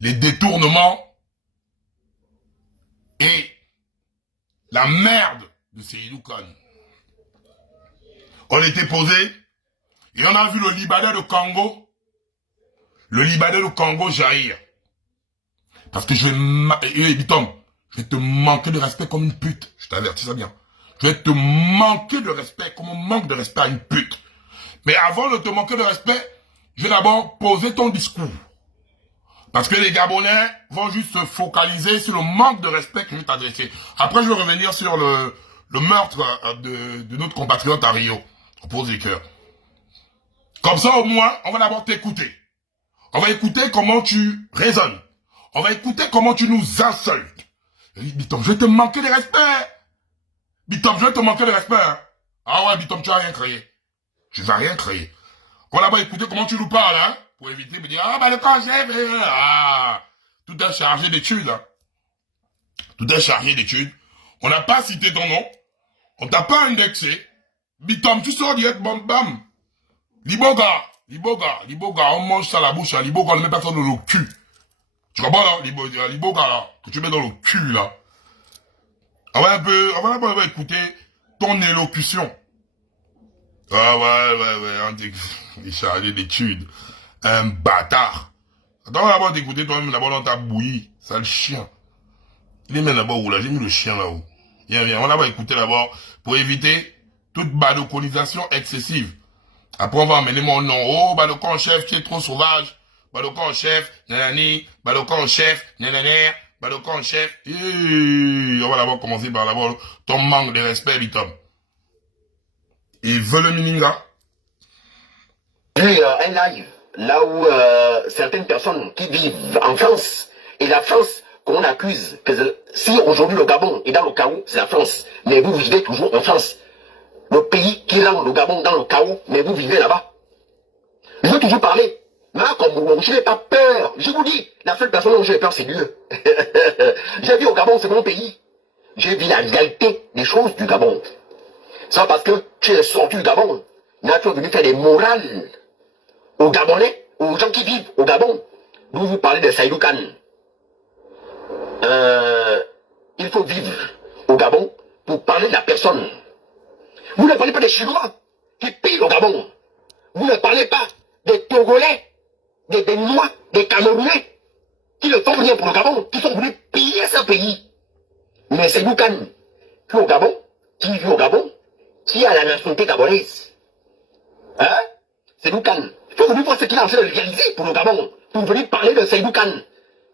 les détournements et la merde de Seydou Khan. On était posé et on a vu le Libanais de Congo. Le Libanais de Congo jaillir. Parce que je vais te manquer de respect comme une pute. Je t'avertis ça bien. Je vais te manquer de respect comme on manque de respect à une pute. Mais avant de te manquer de respect, je vais d'abord poser ton discours. Parce que les Gabonais vont juste se focaliser sur le manque de respect que je vais t'adresser. Après, je vais revenir sur le meurtre de notre compatriote à Rio. On pose les cœurs. Comme ça, au moins, on va d'abord t'écouter. On va écouter comment tu raisonnes. On va écouter comment tu nous insultes. Bitom, je vais te manquer de respect. Bitom, je vais te manquer de respect. Hein. Ah ouais, Bitom, tu n'as rien créé. Tu vas rien créer. On va d'abord écouter comment tu nous parles, hein, pour éviter de me dire, ah bah le congé, tout est chargé d'études. Hein. Tout est chargé d'études. On n'a pas cité ton nom. On t'a pas indexé. Bitom, tu sors d'y bam bam. Liboga, on mange ça à la bouche, hein. Liboga, on ne met pas ça dans le cul. Tu comprends là, Liboga là, que tu mets dans le cul là. On va un peu écouter ton élocution. Ah ouais, on est chargé d'études. Un bâtard. Attends d'abord d'écouter toi-même d'abord dans ta bouillie, sale chien. Il est même d'abord où là, j'ai mis le chien là-haut. Viens, on va d'abord écouter d'abord pour éviter toute badoconisation excessive. Après, on va amener mon nom. Oh, Badokon chef, tu es trop sauvage. Badokon chef, nanani. Badokon chef, nanana. Badokon chef. On va d'abord commencer par d'abord ton manque de respect, Bitom. Et veut le Mininga. Un live, là où certaines personnes qui vivent en France, et la France qu'on accuse, que si aujourd'hui le Gabon est dans le chaos, c'est la France. Mais vous vivez toujours en France. Le pays qui rend le Gabon dans le chaos, mais vous vivez là-bas. Je veux toujours parler. Moi, comme je n'ai pas peur. Je vous dis, la seule personne dont j'ai peur, c'est Dieu. J'ai vu au Gabon, c'est mon pays. J'ai vu la réalité des choses du Gabon. Ça parce que tu es sorti du Gabon. Là, tu es venu faire des morales aux Gabonais, aux gens qui vivent au Gabon. D'où vous parlez de Seydou Khan. Il faut vivre au Gabon pour parler de la personne. Vous ne parlez pas des Chinois qui pillent au Gabon. Vous ne parlez pas des Togolais, des Béninois, des Camerounais qui ne font rien pour le Gabon, qui sont venus piller ce pays. Mais c'est Khan qui est au Gabon, qui vit au Gabon, qui a la nationalité gabonaise. Hein? C'est Khan. Il faut venir voir ce qu'il a en train de réaliser pour le Gabon, pour venir parler de Seydou Khan.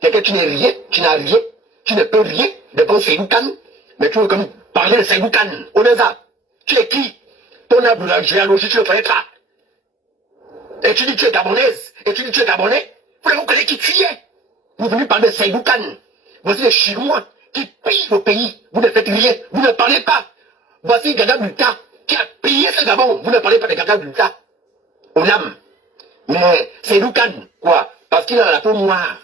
Quelqu'un qui n'est rien, qui n'a rien, qui ne peut rien devant Seydou Khan, mais tu veux comme parler de Seydou Khan. Oneza, tu es qui? Ton arbre de la généalogie, tu le connais pas. Et tu dis que tu es gabonaise, et tu dis que tu es gabonais. Vous connaissez qui tu es. Vous venez parler de Seydou Khan. Voici les Chinois qui pillent le pays. Vous ne faites rien, vous ne parlez pas. Voici Gaga Buta qui a pillé ce Gabon. Vous ne parlez pas de Gaga Buta. On âme. Mais Seydou Khan, quoi? Parce qu'il a la peau noire.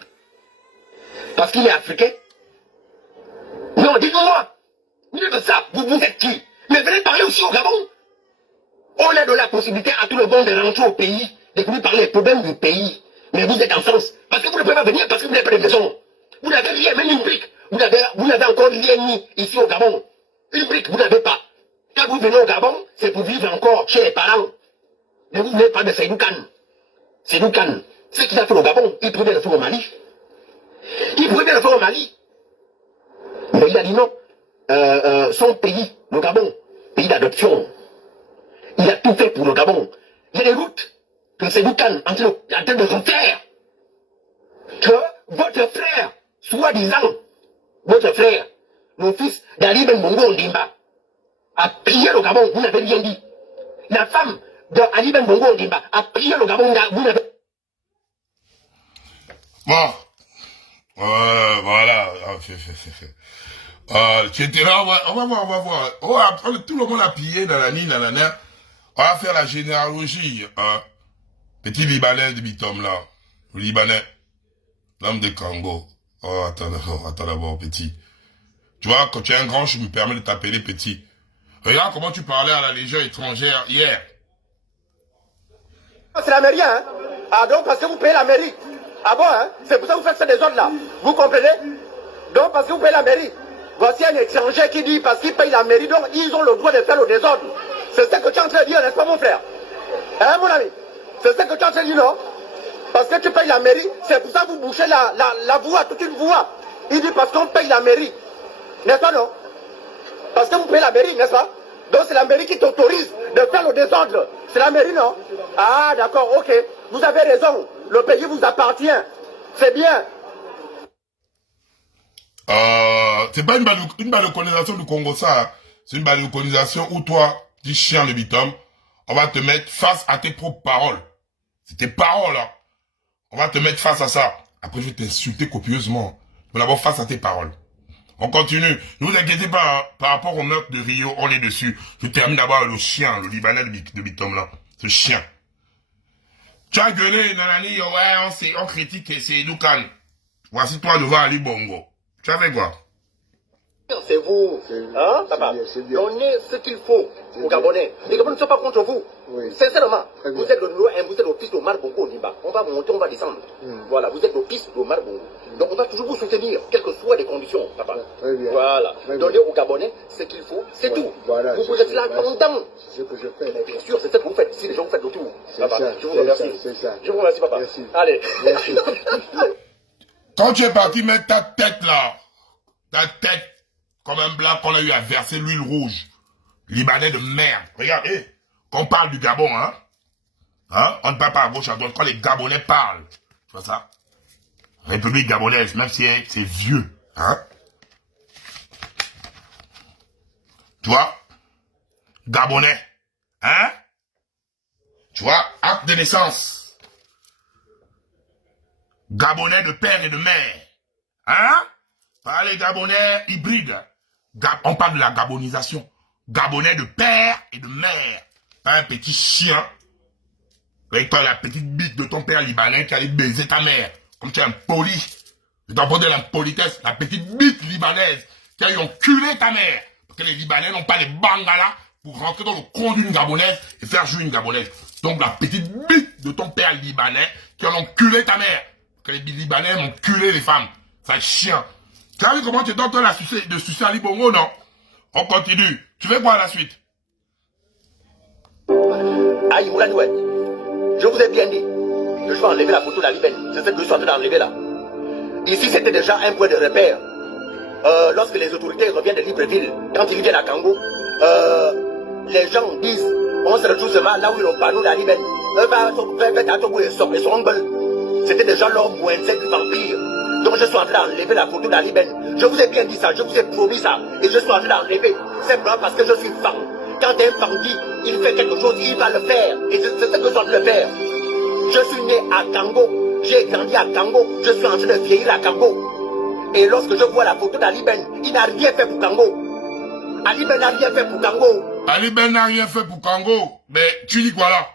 Parce qu'il est africain. Non, dites-moi. Mieux que ça, vous êtes qui? Mais venez parler aussi au Gabon. On a donné la possibilité à tout le monde de rentrer au pays, de venir parler des problèmes du pays. Mais vous êtes en France. Parce que vous ne pouvez pas venir, parce que vous n'avez pas de maison. Vous n'avez rien, même une brique. Vous n'avez encore rien mis ici au Gabon. Une brique, vous n'avez pas. Quand vous venez au Gabon, c'est pour vivre encore chez les parents. Mais vous venez pas de Seydou Khan. Seydou Khan, ce qu'il a fait au Gabon, il pouvait le faire au Mali. Il pouvait bien le faire au Mali. Mais il a dit non. Son pays, le Gabon, pays d'adoption. Il a tout fait pour le Gabon. Il y a des routes que Seydou Khan en train de refaire. Que votre frère, soi-disant, votre frère, le fils d'Ali Ben Bongo Ondimba, a pillé le Gabon, vous n'avez rien dit. La femme d'Ali Ben Bongo Ondimba a pillé le Gabon, vous n'avez... Bon. Voilà. Tu étais là, on va voir. Oh, après, tout le monde a pillé, nanana. On va faire la généalogie, hein. Petit Libanais de Bitom, là. Le Libanais. L'homme de Congo. Oh, attends d'abord, petit. Tu vois, quand tu es un grand, je me permets de t'appeler petit. Regarde comment tu parlais à la Légion étrangère hier. C'est la mairie, hein? Ah donc, parce que vous payez la mairie. Ah bon, hein? C'est pour ça que vous faites ce désordre-là. Vous comprenez? Donc, parce que vous payez la mairie. Voici un étranger qui dit, parce qu'il paye la mairie, donc ils ont le droit de faire le désordre. C'est ce que tu es en train de dire, n'est-ce pas, mon frère? Hein, mon ami? C'est ce que tu es en train de dire, non? Parce que tu payes la mairie, c'est pour ça que vous bouchez la voie, toute une voie. Il dit parce qu'on paye la mairie. N'est-ce pas, non? Parce que vous payez la mairie, n'est-ce pas? Donc c'est la mairie qui t'autorise de faire le désordre. C'est la mairie, non? Ah, d'accord, ok. Vous avez raison. Le pays vous appartient. C'est bien. C'est pas une balconisation du Congo, ça. Hein. C'est une balconisation où toi, petit chien de bitum, on va te mettre face à tes propres paroles. C'est tes paroles, hein. On va te mettre face à ça. Après, je vais t'insulter copieusement. Mais d'abord, face à tes paroles. On continue. Ne vous inquiétez pas, hein. Par rapport au meurtre de Rio, on est dessus. Je termine d'abord le chien, le Libanais de bitum, là. Ce chien. Tu as gueulé, nanani, ouais, on critique et c'est Doukan. Voici toi devant Ali Bongo. Tu as fait quoi? C'est vous, hein, papa? Donnez ce qu'il faut aux Gabonais. Les Gabonais ne sont pas contre vous. Oui. Sincèrement, vous êtes le fils d'Omar Bongo Niba. On va monter, on va descendre. Voilà, vous êtes le fils d'Omar Bongo. Donc on va toujours vous soutenir, quelles que soient les conditions, papa. Très bien. Voilà. Donnez aux Gabonais ce qu'il faut, c'est tout. Voilà, vous restez là longtemps. C'est ce que je fais. Mais bien sûr, c'est ce que vous faites. Si les gens vous faites le tour. Papa, je vous remercie. Je vous remercie, papa. Merci. Allez. Merci. Quand tu es parti mettre ta tête là, ta tête, comme un blanc qu'on a eu à verser l'huile rouge. Libanais de merde. Regarde, quand on parle du Gabon, hein, on ne parle pas à gauche, à droite. Quand les Gabonais parlent, tu vois ça? République gabonaise, même si c'est vieux, hein. Tu vois? Gabonais, hein? Tu vois? Acte de naissance. Gabonais de père et de mère, hein? Pas les Gabonais hybrides. On parle de la gabonisation. Gabonais de père et de mère. Pas un petit chien. Avec toi, la petite bite de ton père libanais qui allait baiser ta mère. Comme tu es impoli. Je t'en de l'impolitesse. La petite bite libanaise qui allait enculer ta mère. Parce que les Libanais n'ont pas les bangalas pour rentrer dans le con d'une gabonaise et faire jouer une gabonaise. Donc la petite bite de ton père libanais qui allait enculer ta mère. Parce que les Libanais ont enculé les femmes. Ça chien. Tu as vu comment tu es en train de sucer Ali Bongo, non? On continue. Tu fais quoi à la suite? Aïe, Moulanouet, je vous ai bien dit. Je vais enlever la photo d'Alibel. C'est ce que je suis en train d'enlever là. Ici, c'était déjà un point de repère. Lorsque les autorités reviennent de Libreville, quand ils viennent à Kango, les gens disent, on se retrouve seulement là où ils ont pas nous d'Alibel. C'était déjà l'homme moinsé du vampire. Donc je suis en train d'enlever la photo d'Ali Ben. Je vous ai bien dit ça, je vous ai promis ça. Et je suis en train d'enlever. Simplement parce que je suis fan. Quand un fan dit, il fait quelque chose, il va le faire. Et c'est ce que je suis en train de faire. Je suis né à Kango. J'ai grandi à Kango. Je suis en train de vieillir à Kango. Et lorsque je vois la photo d'Ali Ben, il n'a rien fait pour Kango. Ali Ben n'a rien fait pour Kango. Ali Ben n'a rien fait pour Kango. Mais tu dis quoi là?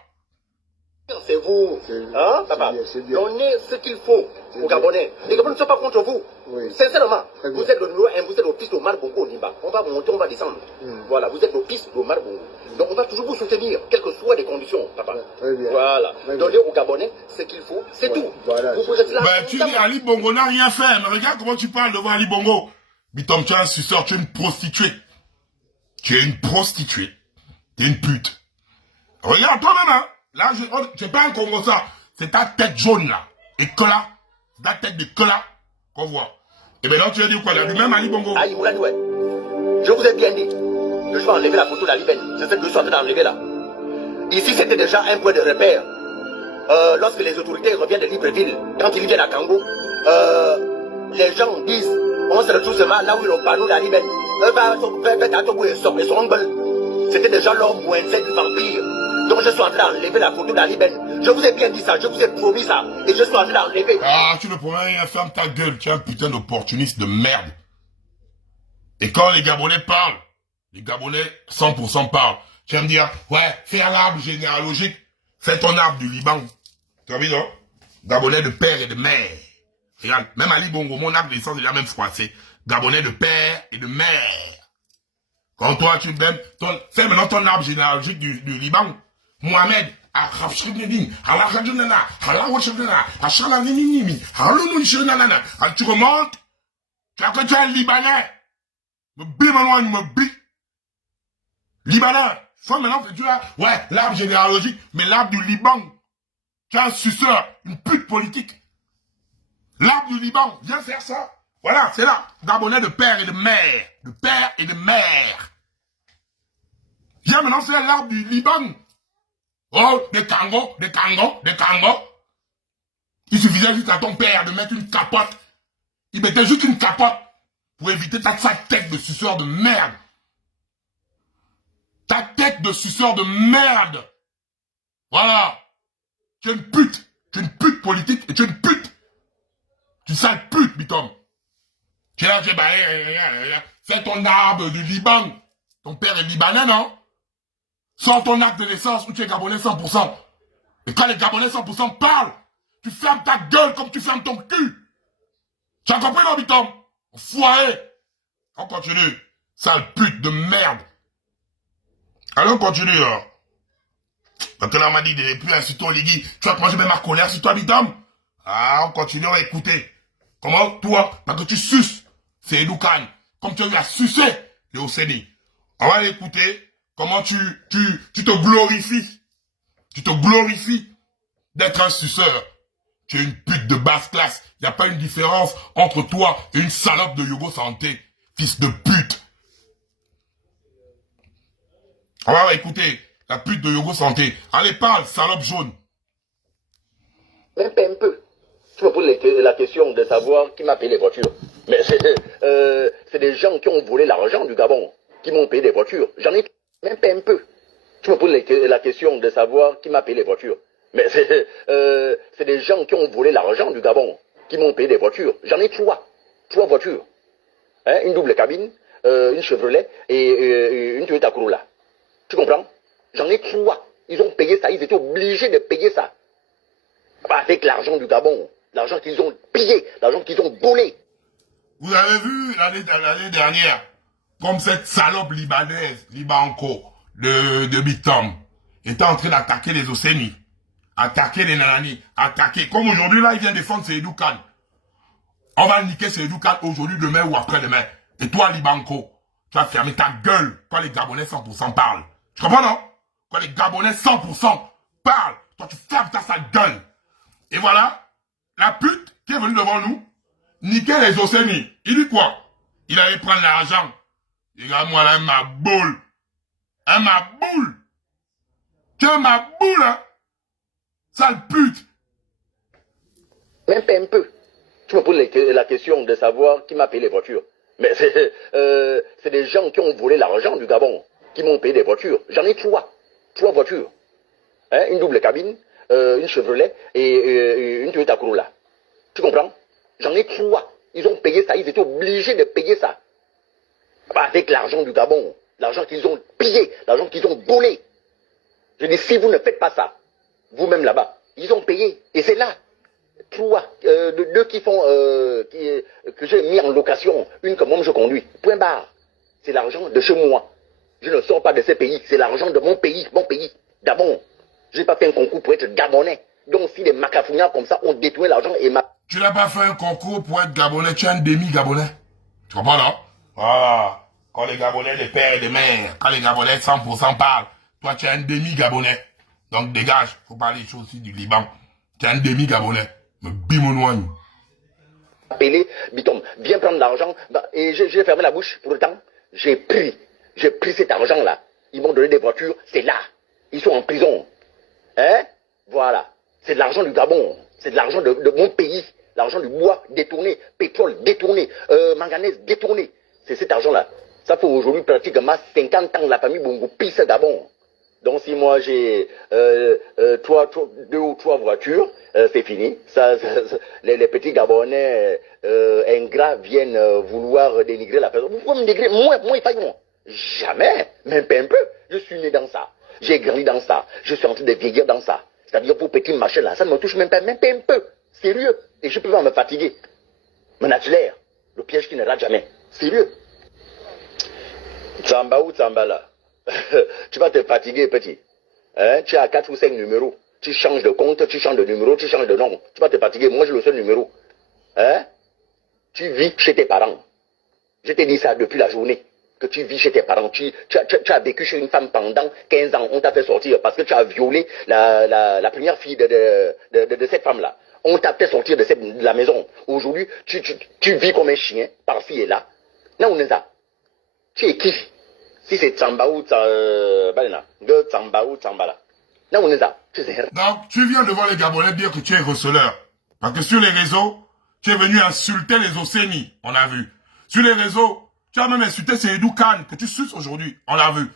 C'est vous, hein, papa? Donnez ce qu'il faut aux Gabonais. Les Gabonais ne sont pas contre vous. Oui. Sincèrement, vous êtes le fils d'Omar Bongo Niba. On va monter, on va descendre. Voilà, vous êtes le fils d'Omar Bongo. Donc on va toujours vous soutenir, quelles que soient les conditions, papa. Voilà. Donnez aux Gabonais ce qu'il faut, c'est tout. Voilà, vous restez là. Ben, tu dis Ali Bongo n'a rien fait. Mais regarde comment tu parles devant Ali Bongo. Bitom, tu es un suceur, tu es une prostituée. Tu es une prostituée. Tu es une pute. Regarde toi-même, hein. Là, c'est pas un Congo ça. C'est ta tête jaune là. Et que là, ta tête de que là qu'on voit. Et maintenant tu as dit quoi là? Lui-même Ali Bongo. Aïe, Moulanouet, je vous ai bien dit. Je vais enlever la photo d'Ali Ben. C'est ce que je suis en train d'enlever là. Ici, c'était déjà un point de repère. Lorsque les autorités reviennent de Libreville, quand ils viennent à Kango, les gens disent, on se retrouve seulement là où ils ont pas nous d'Ali Ben. C'était déjà l'homme moinsé du vampire. Donc je suis en train d'enlever la photo d'Ali Ben. Je vous ai bien dit ça, je vous ai promis ça. Et je suis en train d'enlever. Ah, tu ne promets rien, ferme ta gueule. Tu es un putain d'opportuniste de merde. Et quand les Gabonais parlent, les Gabonais 100% parlent. Tu vas me dire, ouais, fais un arbre généalogique. Fais ton arbre du Liban. Tu as vu, non? Gabonais de père et de mère. Regarde, même Ali Bongo, mon arbre de naissance est la même froissé. Gabonais de père et de mère. Quand toi, tu m'aimes, fais maintenant ton arbre généalogique du Liban. Mohamed, Tu remontes, tu as que tu es un Libanais. Me bim, me bim. Libanais. Ça, maintenant, tu as, ouais, l'arbre généalogique, mais l'arbre du Liban. Tu es un suceur, une pute politique. L'arbre du Liban, viens faire ça. Voilà, c'est là. Gabonais de père et de mère. De père et de mère. Viens maintenant faire l'arbre du Liban. Oh, des Cangos. Il suffisait juste à ton père de mettre une capote. Il mettait juste une capote pour éviter ta tête de suceur de merde. Ta tête de suceur de merde. Voilà. Tu es une pute. Tu es une pute politique et tu es une pute. Tu sale pute, Bitom. Tu es là, tu es c'est ton arbre du Liban. Ton père est libanais, non? Sors ton acte de naissance où tu es Gabonais 100%. Et quand les Gabonais 100% parlent, tu fermes ta gueule comme tu fermes ton cul. Tu as compris, non, Bitom? Foiré. On continue. Sale pute de merde. Allez, on continue, là. Parce que là, on m'a dit, depuis un sitôt, Ligui, tu vas te manger même ma colère sur toi, Bitom? Ah, on continue, on va écouter. Comment, toi, parce que tu suces, c'est Edoukan, comme tu as eu à sucer le Océanie. On va l'écouter. Comment tu te glorifies. Tu te glorifies d'être un suceur. Tu es une pute de basse classe. Il n'y a pas une différence entre toi et une salope de Yogo Santé. Fils de pute. On va écouter la pute de Yogo Santé. Allez, parle, salope jaune. Même pas un peu. Tu me poses la question de savoir qui m'a payé les voitures. Mais c'est des gens qui ont volé l'argent du Gabon, qui m'ont payé des voitures. J'en ai même pas un peu. Tu me poses la question de savoir qui m'a payé les voitures. Mais c'est des gens qui ont volé l'argent du Gabon, qui m'ont payé des voitures. J'en ai trois. Trois voitures. Hein, une double cabine, une Chevrolet et une Toyota Corolla. Tu comprends? J'en ai trois. Ils ont payé ça. Ils étaient obligés de payer ça. Avec l'argent du Gabon. L'argent qu'ils ont pillé. L'argent qu'ils ont volé. Vous avez vu l'année dernière, comme cette salope libanaise, Libanco, de Bitom, était en train d'attaquer les Océanies, attaquer les Nanani, attaquer. Comme aujourd'hui, là, il vient défendre Seydou Khan. On va niquer Seydou Khan aujourd'hui, demain ou après-demain. Et toi, Libanco, tu vas fermer ta gueule quand les Gabonais 100% parlent. Tu comprends, non? Quand les Gabonais 100% parlent, toi, tu fermes ta sale gueule. Et voilà, la pute qui est venue devant nous, niquer les Océanies. Il dit quoi? Il allait prendre l'argent. Regarde-moi là, ma boule. Hein, ma boule. Tu es ma boule, hein? Sale pute. Même pas un peu. Tu me poses la question de savoir qui m'a payé les voitures. Mais c'est des gens qui ont volé l'argent du Gabon, qui m'ont payé des voitures. J'en ai trois. Trois voitures. Hein, une double cabine, une Chevrolet et une Toyota Corolla. Tu comprends? J'en ai trois. Ils ont payé ça. Ils étaient obligés de payer ça. Avec l'argent du Gabon. L'argent qu'ils ont pillé. L'argent qu'ils ont volé. Je dis, si vous ne faites pas ça, vous-même là-bas, ils ont payé. Et c'est là. Trois. Deux qui font... que j'ai mis en location. Une comme moi, je conduis. Point barre. C'est l'argent de chez moi. Je ne sors pas de ces pays. C'est l'argent de mon pays. Mon pays. Gabon. Je n'ai pas fait un concours pour être Gabonais. Donc si les macafouignards comme ça ont détruit l'argent et ma... Tu n'as pas fait un concours pour être Gabonais, tu es un demi-Gabonais. Tu comprends, non? Voilà. Quand les Gabonais, les pères et les mères, quand les Gabonais 100% parlent, toi tu es un demi-Gabonais. Donc dégage, faut parler des choses aussi du Liban. Tu es un demi-Gabonais. Me bimonoigne. Appelé, Bitom, viens prendre l'argent. Et j'ai fermé la bouche pour le temps. J'ai pris cet argent-là. Ils m'ont donné des voitures, c'est là. Ils sont en prison. Hein? Voilà. C'est de l'argent du Gabon. C'est de l'argent de mon pays. L'argent du bois détourné, pétrole détourné, manganèse détourné. C'est cet argent-là. Ça fait aujourd'hui pratiquement 50 ans la famille Bongo pisse Gabon. Donc si moi j'ai deux ou trois voitures, c'est fini. Les petits Gabonais ingrats viennent vouloir dénigrer la personne. Vous pouvez me dénigrer, moi, il faille moi. Jamais, même pas un peu. Je suis né dans ça. J'ai grandi dans ça. Je suis en train de vieillir dans ça. C'est-à-dire pour petit machin là, ça ne me touche même pas un peu. Sérieux. Et je peux pas me fatiguer. Mon naturel, le piège qui ne rate jamais. Sérieux. Tsamba ou Tsamba là. Tu vas te fatiguer, petit. Hein, tu as 4 ou 5 numéros. Tu changes de compte, tu changes de numéro, tu changes de nom. Tu vas te fatiguer. Moi, j'ai le seul numéro. Hein? Tu vis chez tes parents. Je t'ai dit ça depuis la journée. Que tu vis chez tes parents. Tu as vécu chez une femme pendant 15 ans. On t'a fait sortir parce que tu as violé la première fille de cette femme-là. On t'a fait sortir de la maison. Aujourd'hui, tu vis comme un chien, par-ci et là. Là, on est là. Tu es qui? Si c'est Tsamba ou Tsamba ou Tsamba là. Là, on est là. Donc, tu viens de voir les Gabonais dire que tu es receleur. Parce que sur les réseaux, tu es venu insulter les Océnies. On a vu. Sur les réseaux, tu as même insulté Seydou Khan, que tu suces aujourd'hui. On l'a vu.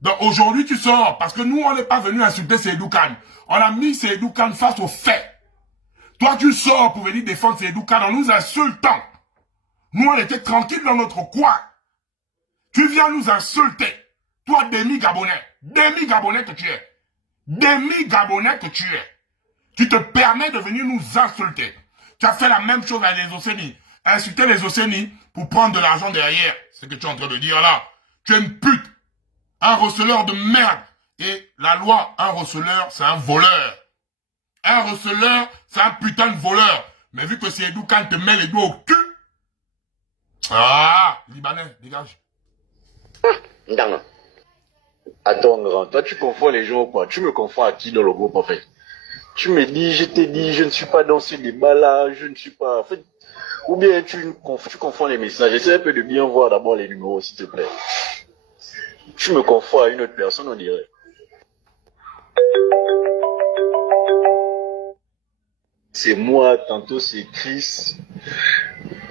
Donc, aujourd'hui, tu sors. Parce que nous, on n'est pas venu insulter Seydou Khan. On a mis Seydou Khan face aux faits. Toi, tu sors pour venir défendre Seydou Khan en nous insultant. Nous, on était tranquilles dans notre coin. Tu viens nous insulter. Toi, demi-Gabonais. Demi-Gabonais que tu es. Demi-Gabonais que tu es. Tu te permets de venir nous insulter. Tu as fait la même chose avec les Océnies. Insulter les Océnies pour prendre de l'argent derrière. C'est ce que tu es en train de dire là. Tu es une pute. Un receleur de merde. Et la loi, un receleur, c'est un voleur. Un receleur, c'est un putain de voleur. Mais vu que c'est Seydou Khan te met les doigts au cul. Ah, Libanais, dégage. Non. Attends, grand, toi tu confonds les gens ou quoi? Tu me confonds à qui dans le groupe en fait? Tu me dis, je t'ai dit, je ne suis pas dans ce débat-là, je ne suis pas... En fait, ou bien tu confonds les messages. Essaie un peu de bien voir d'abord les numéros, s'il te plaît. Tu me confonds à une autre personne, on dirait. C'est moi, tantôt c'est Chris.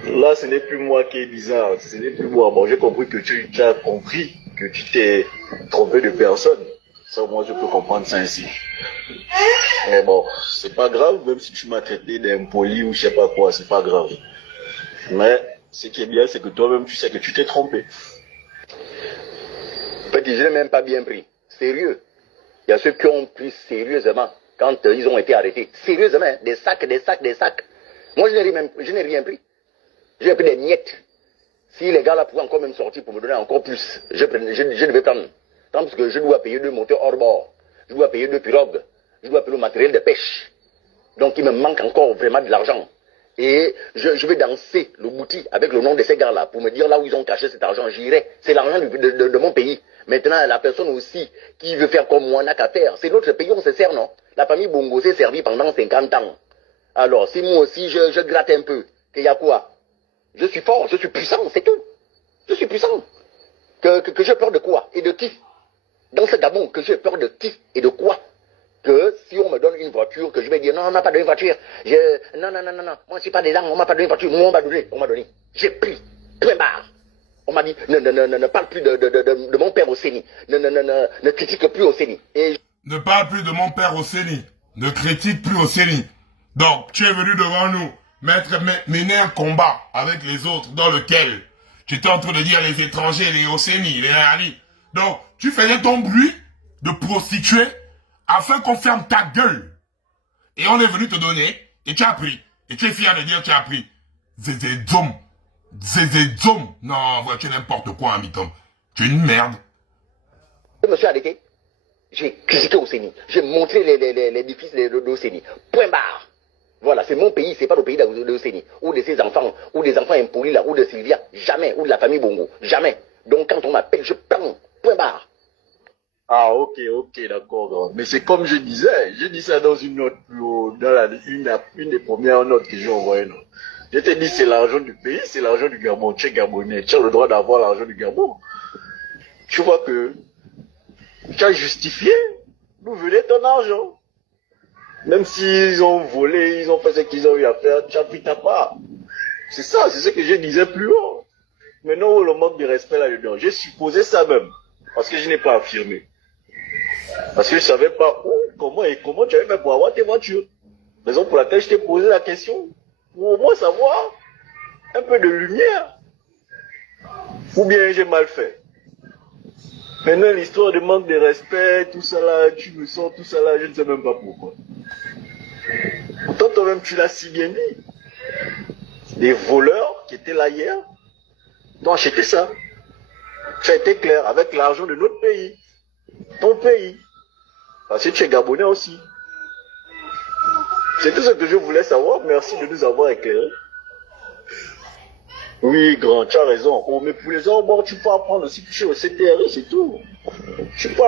Là, ce n'est plus moi qui est bizarre, ce n'est plus moi. Bon, j'ai compris que tu as compris que tu t'es trompé de personne. Ça, moi, je peux comprendre ça ainsi. Mais bon, c'est pas grave, même si tu m'as traité d'impoli ou je sais pas quoi, c'est pas grave. Mais ce qui est bien, c'est que toi-même, tu sais que tu t'es trompé. Petit, je n'ai même pas bien pris. Sérieux. Il y a ceux qui ont pris sérieusement quand ils ont été arrêtés. Sérieusement, des sacs, des sacs, des sacs. Moi, je n'ai rien pris. J'ai pris des miettes. Si les gars là pouvaient encore même sortir pour me donner encore plus, je devais prendre. Tant parce que je dois payer 2 moteurs hors bord. Je dois payer 2 pirogues. Je dois payer le matériel de pêche. Donc il me manque encore vraiment de l'argent. Et je vais danser le bouti avec le nom de ces gars-là pour me dire là où ils ont caché cet argent. J'irai. C'est l'argent de mon pays. Maintenant, la personne aussi qui veut faire comme moi n'a qu'à faire. C'est notre pays, on se sert, non? La famille Bongo s'est servie pendant 50 ans. Alors, si moi aussi je gratte un peu, qu'il y a quoi? Je suis fort, je suis puissant, c'est tout. Je suis puissant. Que j'ai peur de quoi? Et de qui? Dans ce Gabon, que j'ai peur de qui et de quoi? Que si on me donne une voiture, que je vais dire non, on m'a pas donné une voiture. Non, moi je suis pas des gens, on m'a pas donné une voiture. Moi on m'a donné. J'ai pris. Point barre. On m'a dit ne parle plus de mon père au CENI. Ne critique plus au CENI. Et... Ne parle plus de mon père au CENI. Ne critique plus au CENI. Donc, tu es venu devant nous mener un combat avec les autres dans lequel tu étais en train de dire les étrangers, les Océnies, les Nani. Donc, tu faisais ton bruit de prostituée afin qu'on ferme ta gueule. Et on est venu te donner, et tu as pris. Et tu es fier de dire que tu as pris. Zézézom. Zézézom. Non, voilà, tu es n'importe quoi, Amitom. Tu es une merde. Je me suis arrêté. J'ai critiqué au CENI. J'ai montré l'édifice de CENI. Point barre. Voilà, c'est mon pays, c'est pas le pays de CENI. Ou de ses enfants, ou des enfants impolis là, ou de Sylvia. Jamais. Ou de la famille Bongo. Jamais. Donc quand on m'appelle, je prends. Point barre. Ah, ok, d'accord. Mais c'est comme je disais, j'ai dit ça dans une note plus haut, dans une des premières notes que j'ai envoyées. Non. Je t'ai dit c'est l'argent du pays, c'est l'argent du Gabon. Tu es Gabonais, tu as le droit d'avoir l'argent du Gabon. Tu vois que tu as justifié d'où venait ton argent. Même s'ils ont volé, ils ont fait ce qu'ils ont eu à faire, tu as pris ta part. C'est ça, c'est ce que je disais plus haut. Maintenant, le manque de respect là-dedans, j'ai supposé ça même, parce que je n'ai pas affirmé. Parce que je ne savais pas où, comment tu avais fait pour avoir tes voitures. Raison pour laquelle je t'ai posé la question. Pour au moins savoir un peu de lumière. Ou bien j'ai mal fait. Maintenant, l'histoire de manque de respect, tout ça là, tu me sens tout ça là, je ne sais même pas pourquoi. Pourtant, toi-même, tu l'as si bien dit. Les voleurs qui étaient là hier, t'ont acheté ça. Tu as été clair avec l'argent de notre pays. Ton pays. Parce que tu es Gabonais aussi. C'est tout ce que je voulais savoir. Merci de nous avoir éclairés. Oui, grand, tu as raison. Oh, mais pour les arbres, tu peux apprendre aussi toucher au CTRI, c'est tout. Tu peux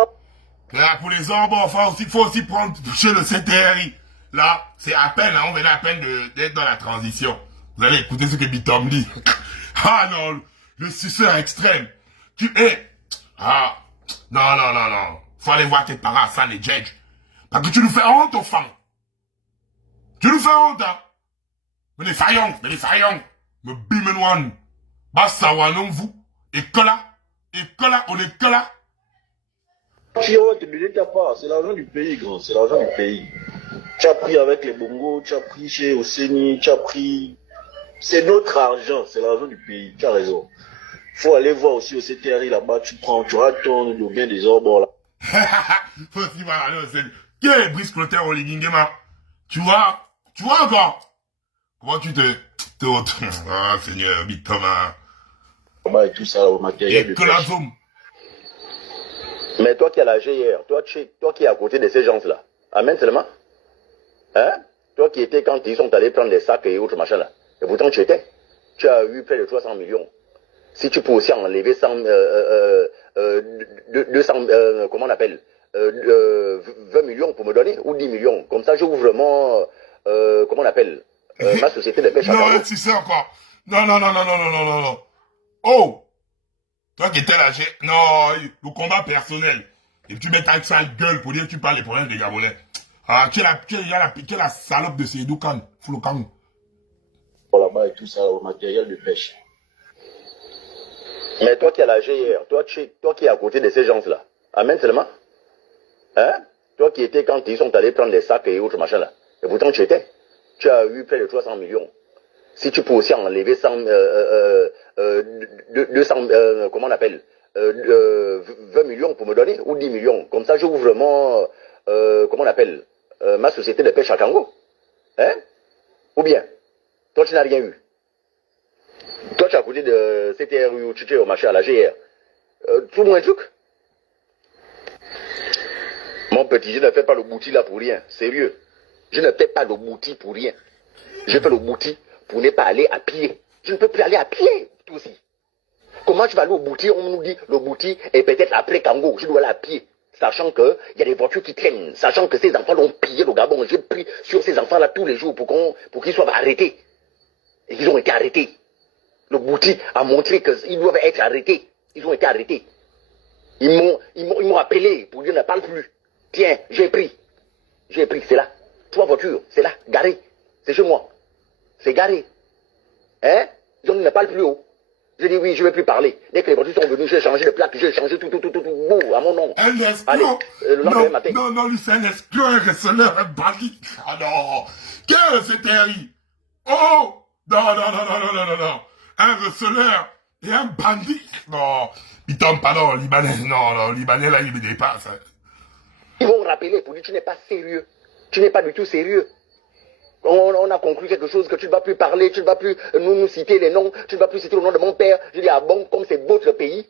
Là, pour les arbres, enfin, il faut aussi prendre, toucher le CTRI. Là, c'est à peine, hein, on venait à peine d'être dans la transition. Vous allez écouter ce que Bitom dit. Ah non, le suceur extrême. Tu es... Ah, non, non, non, non. Faut aller voir tes parents, ça, les judges. Parce que tu nous fais honte, enfant. Tu nous fais honte, hein. Mais les faillons. Me bimenouan. Bassawanon, vous. Et que là, on est que là. Tu vas te donner ta part. C'est l'argent du pays, grand. C'est l'argent du pays. Tu as pris avec les bongos, tu as pris chez Oseni, tu as pris... C'est notre argent, c'est l'argent du pays. Tu as raison. Faut aller voir aussi au CTRI là-bas, tu auras ton bien des orbons là. Faut aussi voir aller au CTRI. Qui est Brice Clotaire au Ligingema? Tu vois encore? Comment tu te ah, Seigneur, Big Thomas. Là-bas et tout ça, au matériel de que la pêche. zone. Mais toi qui as la GR, toi qui es à côté de ces gens-là, amène seulement. Hein? Toi qui étais quand ils sont allés prendre les sacs et autres machins là. Et pourtant tu étais. Tu as eu près de 300 millions. Si tu peux aussi enlever 200, comment on appelle, 20 millions pour me donner, ou 10 millions. Comme ça, j'ouvre vraiment, comment on appelle, ma société de pêche à Non, Congo. tu sais encore. Non. Oh! Toi qui étais là, non, le combat personnel. Et tu mets ta sale gueule pour dire que tu parles des problèmes des Gabonais. Ah, tu es la salope de Seydou Khan, Foulokang. Là-bas et tout ça, au matériel de pêche. Mais toi qui as la GR, toi qui es à côté de ces gens-là, amène seulement. Hein? Toi qui étais quand ils sont allés prendre les sacs et autres machins là. Et pourtant tu étais. Tu as eu près de 300 millions. Si tu peux aussi enlever 200, comment on appelle, 20 millions pour me donner, ou 10 millions. Comme ça, j'ouvre vraiment, comment on appelle, ma société de pêche à Congo. Hein? Ou bien, toi tu n'as rien eu. Toi tu es à côté de CTRU, tu es au marché à la GR. Tout moins un truc. Mon petit, je ne fais pas le bouti là pour rien. Sérieux. Je ne fais pas le bouti pour rien. Je fais le bouti pour ne pas aller à pied. Je ne peux plus aller à pied, toi aussi. Comment tu vas aller au bouti? On nous dit le bouti est peut-être après Congo. Je dois aller à pied. Sachant qu'il y a des voitures qui traînent. Sachant que ces enfants l'ont pillé le Gabon. J'ai pris sur ces enfants-là tous les jours pour qu'ils soient arrêtés. Et ils ont été arrêtés. Le bouti a montré qu'ils doivent être arrêtés. Ils ont été arrêtés. Ils m'ont appelé pour dire ne parle plus. Tiens, j'ai pris, c'est là. 3 voitures, c'est là, garées. C'est chez moi. C'est garé. Hein? Ils ont dit ne parle plus haut. J'ai dit oui, je ne vais plus parler. Dès que les voitures sont venues, j'ai changé de plaque, j'ai changé tout, à mon nom. Un escroc. Allez, le lendemain matin. Non, lui c'est un escroc, un receleur, un bandit. Ah non. Quel CTRI? Oh! Non. Un receleur et un bandit. Non. Bitom, pardon, Libanais. Non, Libanais là, il me dépasse. Ils vont rappeler pour dire tu n'es pas sérieux. Tu n'es pas du tout sérieux. On a conclu quelque chose que tu ne vas plus parler, tu ne vas plus nous citer les noms, tu ne vas plus citer le nom de mon père. Je dis, ah bon, comme c'est votre pays,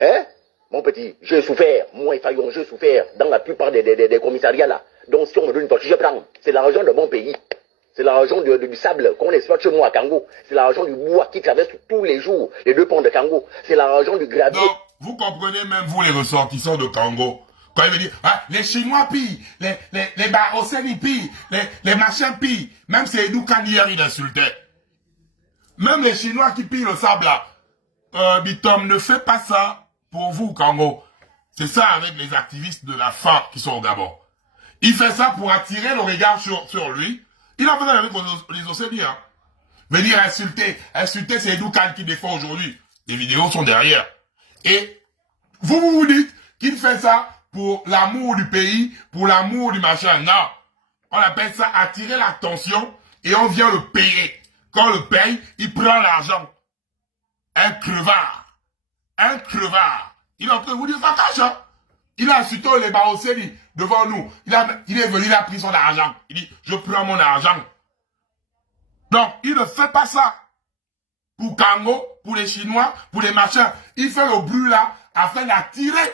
hein? Mon petit, j'ai souffert, moi et Fayon, j'ai souffert dans la plupart des commissariats là. Donc si on me donne une voiture, je prends. C'est l'argent de mon pays. C'est l'argent du sable qu'on exploite chez moi à Congo. C'est l'argent du bois qui traverse tous les jours les 2 ponts de Congo. C'est l'argent du gravier. Donc, vous comprenez même vous les ressortissants de Congo. Quand il veut dire, ah, les Chinois pillent, les Baroseni pillent, les machins pillent. Même c'est Seydou Khan hier, il insultait. Même les Chinois qui pillent le sable là. Bitom, ne fait pas ça pour vous, Congo. C'est ça avec les activistes de la faim qui sont au Gabon. Il fait ça pour attirer le regard sur lui. Il a fait ça avec les Océaniens. Hein. Venir insulter Seydou Khan qui défend aujourd'hui. Les vidéos sont derrière. Et vous dites qu'il fait ça pour l'amour du pays, pour l'amour du machin. Non. On appelle ça attirer l'attention et on vient le payer. Quand on le paye, il prend l'argent. Un crevard. Il est en train de vous dire ça cache, hein. Il a insulté les Baroseni devant nous. Il est venu, il a pris son argent. Il dit, je prends mon argent. Donc, il ne fait pas ça. Pour Congo, pour les Chinois, pour les machins. Il fait le bruit là, afin d'attirer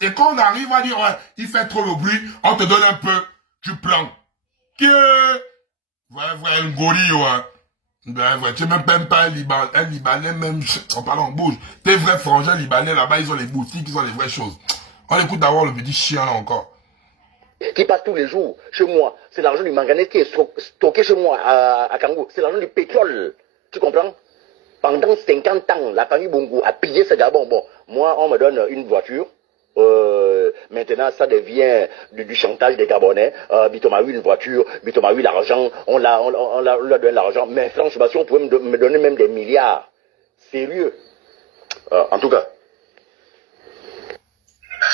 Et quand on arrive à dire, ouais, il fait trop le bruit, on te donne un peu, tu planques. Que, ouais, un gorille, ouais. Ouais, tu n'es même pas un Libanais, même en parlant en bouge. Tes vrais frangins libanais, là-bas, ils ont les boutiques, ils ont les vraies choses. On écoute d'abord le petit chien, là, encore. Qui passe tous les jours chez moi. C'est l'argent du manganèse qui est stocké chez moi à Kango. C'est l'argent du pétrole. Tu comprends? Pendant 50 ans, la famille Bongo a pillé ce Gabon. Bon, moi, on me donne une voiture. Maintenant, ça devient du chantage des Gabonais. Bitom a eu une voiture, Bitom a eu l'argent, on leur donne l'argent. Mais franchement, si on pouvait me donner même des milliards, sérieux. En tout cas.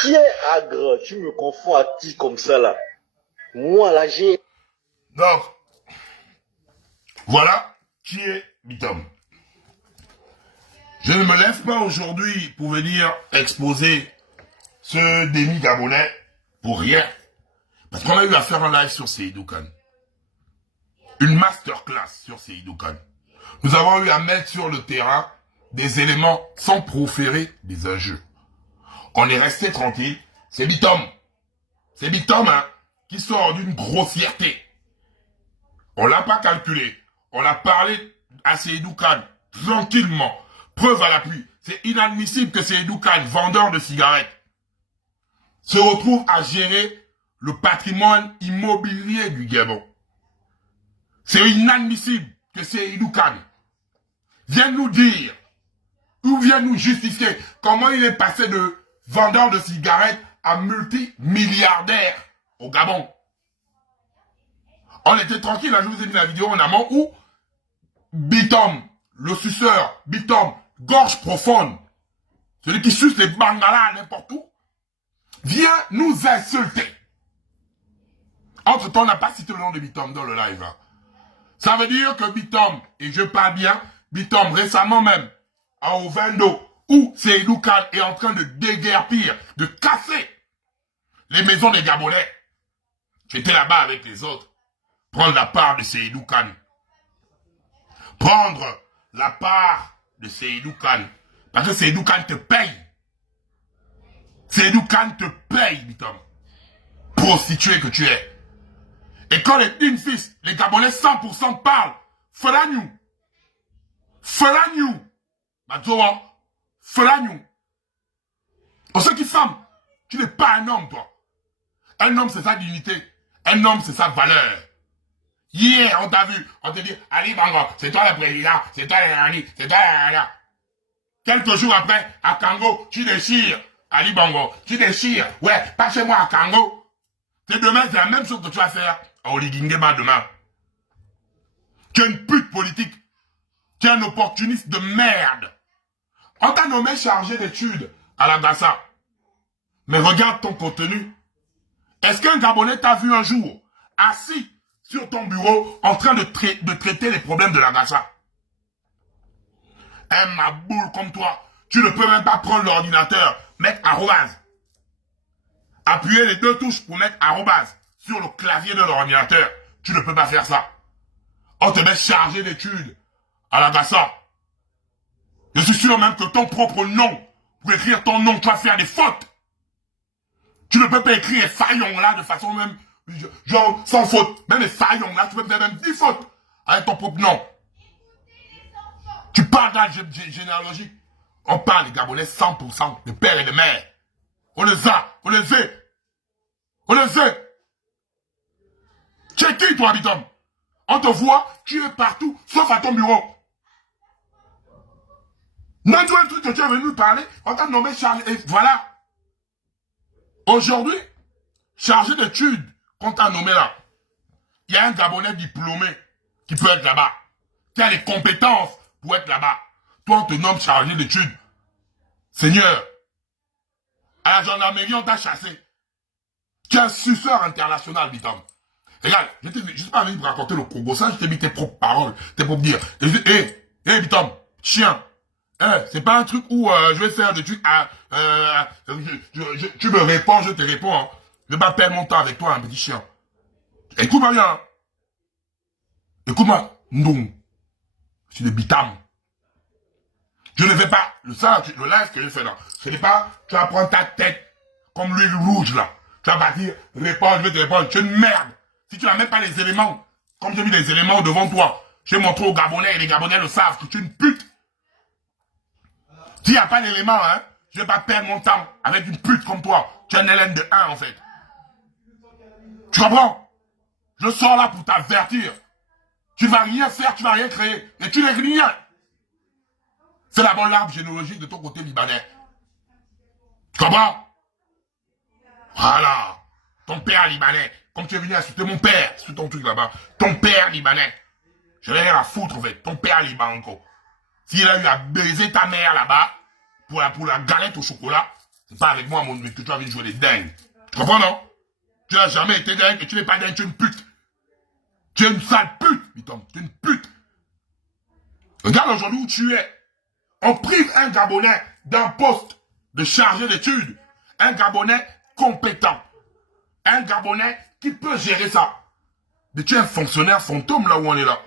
Qui est agre? Tu me confonds à qui comme ça là? Moi là, j'ai... Donc, voilà qui est Bitom. Je ne me lève pas aujourd'hui pour venir exposer ce déni gabonais pour rien. Parce qu'on a eu à faire un live sur Seydou Khan. Une masterclass sur Seydou Khan. Nous avons eu à mettre sur le terrain des éléments sans proférer des injures. On est resté tranquille. C'est Bitom. C'est Bitom, hein, qui sort d'une grossièreté. On l'a pas calculé. On a parlé à Seydou Khan tranquillement. Preuve à l'appui. C'est inadmissible que Seydou Khan, vendeur de cigarettes, se retrouve à gérer le patrimoine immobilier du Gabon. C'est inadmissible que Seydou Khan vienne nous dire, ou vienne nous justifier comment il est passé de vendeur de cigarettes à multimilliardaire au Gabon. On était tranquille, là, je vous ai mis la vidéo en amont où Bitom, le suceur, Bitom, gorge profonde, celui qui suce les bangalas n'importe où, vient nous insulter. Entre-temps, on n'a pas cité le nom de Bitom dans le live. Hein. Ça veut dire que Bitom, et je parle bien, Bitom récemment même, à Ovendo, où Seydou Khan est en train de déguerpir, de casser les maisons des Gabonais. J'étais là-bas avec les autres. Prendre la part de Seydou Khan. Prendre la part de Seydou Khan. Parce que Seydou Khan te paye. Seydou Khan te paye, Bitom. Prostituée que tu es. Et quand les une fils, les Gabonais 100% parlent, Felagnou. Felagnou. Matoa. Felagnou. Pour ceux qui femme, tu n'es pas un homme, toi. Un homme, c'est sa dignité. Un homme, c'est sa valeur. Hier, on t'a vu, on te dit, Ali Bango, c'est toi le président, c'est toi le Nani, c'est toi le Nana. Quelques jours après, à Kango, tu déchires. Ali Bango, tu déchires. Ouais, pas chez moi à Kango. C'est demain, c'est la même chose que tu vas faire à Oligingema demain. Tu es une pute politique. Tu es un opportuniste de merde. On t'a nommé chargé d'études à la Gassa. Mais regarde ton contenu. Est-ce qu'un Gabonais t'a vu un jour assis sur ton bureau en train de traiter les problèmes de la Gassa? Un maboule comme toi, tu ne peux même pas prendre l'ordinateur, mettre arrobase. Appuyer les deux touches pour mettre arrobase sur le clavier de l'ordinateur. Tu ne peux pas faire ça. On te met chargé d'études à la Gassa. Je suis sûr même que ton propre nom, pour écrire ton nom, tu vas faire des fautes. Tu ne peux pas écrire les faillons là de façon même, genre sans faute. Même les faillons là, tu peux faire même 10 fautes avec ton propre nom. Tu parles d'âge généalogique. On parle des Gabonais 100%, de père et de mère. On les a, on les est. On les est. Tu es qui toi, Bitom? On te voit, tu es partout, sauf à ton bureau. Donne-toi un truc que tu es venu nous parler, on t'a nommé Charles, et voilà. Aujourd'hui, chargé d'études qu'on t'a nommé là, il y a un Gabonais diplômé qui peut être là-bas, qui a les compétences pour être là-bas. Toi, on te nomme chargé d'études. Seigneur, à la gendarmerie, on t'a chassé. Tu es un suceur international, Bitom. Regarde, je suis pas venu pour raconter le Congo, ça, je t'ai mis tes propres paroles, tes propres dires. Hé, Bitom, chien. C'est pas un truc où je vais faire des trucs tu me réponds, je te réponds. Hein. Je vais pas perdre mon temps avec toi, un petit chien. Écoute-moi bien. Hein. Écoute-moi. Non. Je suis de Bitam. Je ne vais pas. Le live que je fais là, ce n'est pas, tu vas prendre ta tête comme l'huile rouge là. Tu vas pas dire, réponds, je vais te répondre. Tu es une merde. Si tu n'as même pas les éléments, comme j'ai mis les éléments devant toi, j'ai montré aux Gabonais et les Gabonais le savent que tu es une pute. S'il n'y a pas d'éléments, hein, je vais pas perdre mon temps avec une pute comme toi. Tu es un Hélène de 1 en fait. Tu comprends? Je sors là pour t'avertir. Tu vas rien faire, tu vas rien créer. Et tu n'es rien. C'est d'abord l'arbre généalogique de ton côté libanais. Tu comprends? Voilà. Ton père libanais. Comme tu es venu insulter mon père. C'est ton truc là-bas. Ton père libanais. Je n'ai rien à foutre en fait. Ton père libanco. S'il a eu à baiser ta mère là-bas, pour la galette au chocolat, c'est pas avec moi mon que tu as venir jouer les dingues. Tu comprends non? Tu n'as jamais été dingue et tu n'es pas dingue, tu es une pute. Tu es une sale pute, putain. Tu es une pute. Regarde aujourd'hui où tu es. On prive un Gabonais d'un poste de chargé d'études. Un Gabonais compétent. Un Gabonais qui peut gérer ça. Mais tu es un fonctionnaire fantôme là où on est là.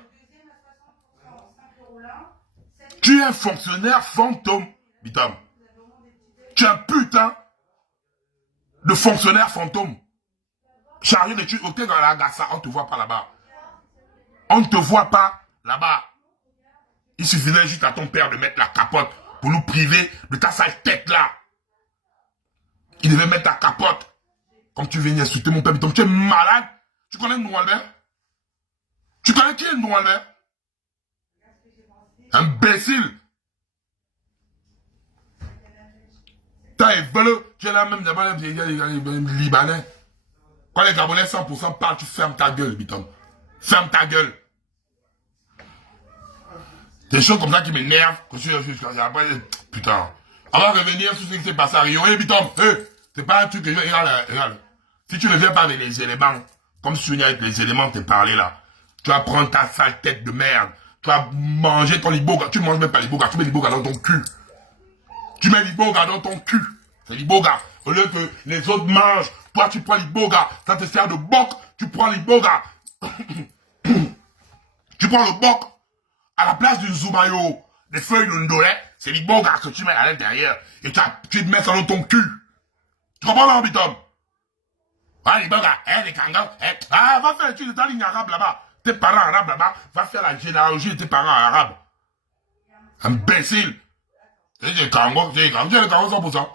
Tu es un fonctionnaire fantôme, Bitam. Tu es un putain de fonctionnaire fantôme. Chargé d'études, ok, dans la Gassa, on ne te voit pas là-bas. On ne te voit pas là-bas. Il suffisait juste à ton père de mettre la capote pour nous priver de ta sale tête là. Il devait mettre ta capote. Comme tu viens insulter mon père, Bitam. Tu es malade. Tu connais Noualbert? Tu connais qui est Noualbert? Imbécile. T'as volé. Tu es là même d'abord les Libanais. Quand les Gabonais 100% parlent, tu fermes ta gueule, Bitom. Ferme ta gueule. Des choses comme ça qui m'énervent. Putain. On va revenir sur ce qui s'est passé à Rio. Hé, Bitom, c'est pas un truc que je... Regarde. Si tu ne viens pas avec les éléments, comme si tu viens avec les éléments, t'es parlé là. Tu vas prendre ta sale tête de merde. Tu vas manger ton liboga. Tu ne manges même pas liboga. Tu mets liboga dans ton cul. Tu mets liboga dans ton cul. C'est liboga. Au lieu que les autres mangent, toi tu prends liboga. Ça te sert de boc. Tu prends liboga. Tu prends le boc. À la place du Zumayo, des feuilles de ndolé, c'est liboga que tu mets à l'intérieur. Et tu te mets ça dans ton cul. Tu comprends là, Bitom? Ah, liboga, les kangas, va faire l'étude de ta ligne arabe là-bas. Tes parents arabes là-bas, va faire la généalogie de tes parents arabes. Imbécile. C'est des Kangos, c'est des Kangos 100%.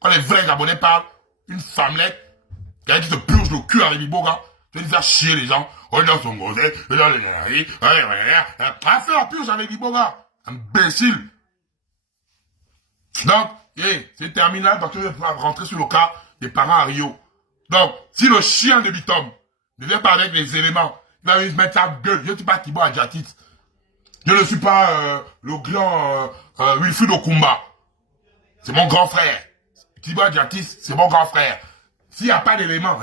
Quand les vrais Gabonais parlent, une femmelette, qui te purge le cul avec les bogas, tu vas faire chier les gens. Oh, dans son gosset, dans le nez, va faire la purge avec les bogas. Imbécile. Donc, c'est terminé parce que je vais rentrer sur le cas des parents à Rio. Donc, si le chien de Bitom ne vient pas avec les éléments, il va se mettre sa gueule. Je ne suis pas Thibaut Adjatit. Je ne suis pas le grand Wilfried Okumba. C'est mon grand frère. Thibaut Adjatit, c'est mon grand frère. S'il n'y a pas d'éléments,